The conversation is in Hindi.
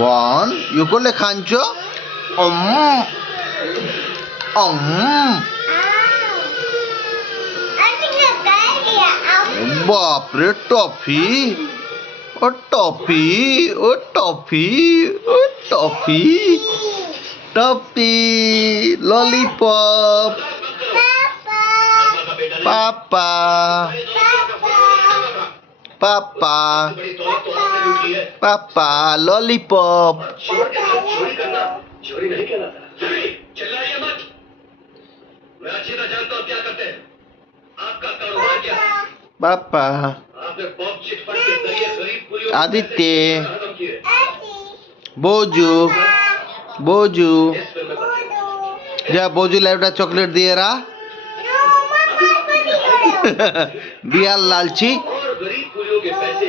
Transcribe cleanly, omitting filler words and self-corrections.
ওয়ান ইউ করলে খাঞ্চ বাপরে টফি ও টফি ও টফি ও টফি টফি ললিপপ পাপা পাপা पापा लॉलीपॉप चोरी नहीं कहना था। चिल्लाइए मत। मैं अच्छी तरह जानता हूँ क्या करते हैं। आपका कारोबार क्या है? पापा आपने बॉब चिटफंड के जरिए गरीब पूरी आदित्य बोजू बोजू जा बोजू लाइवटा चॉकलेट दिए रा बिहार लालची और गरीब पूरियों के पैसे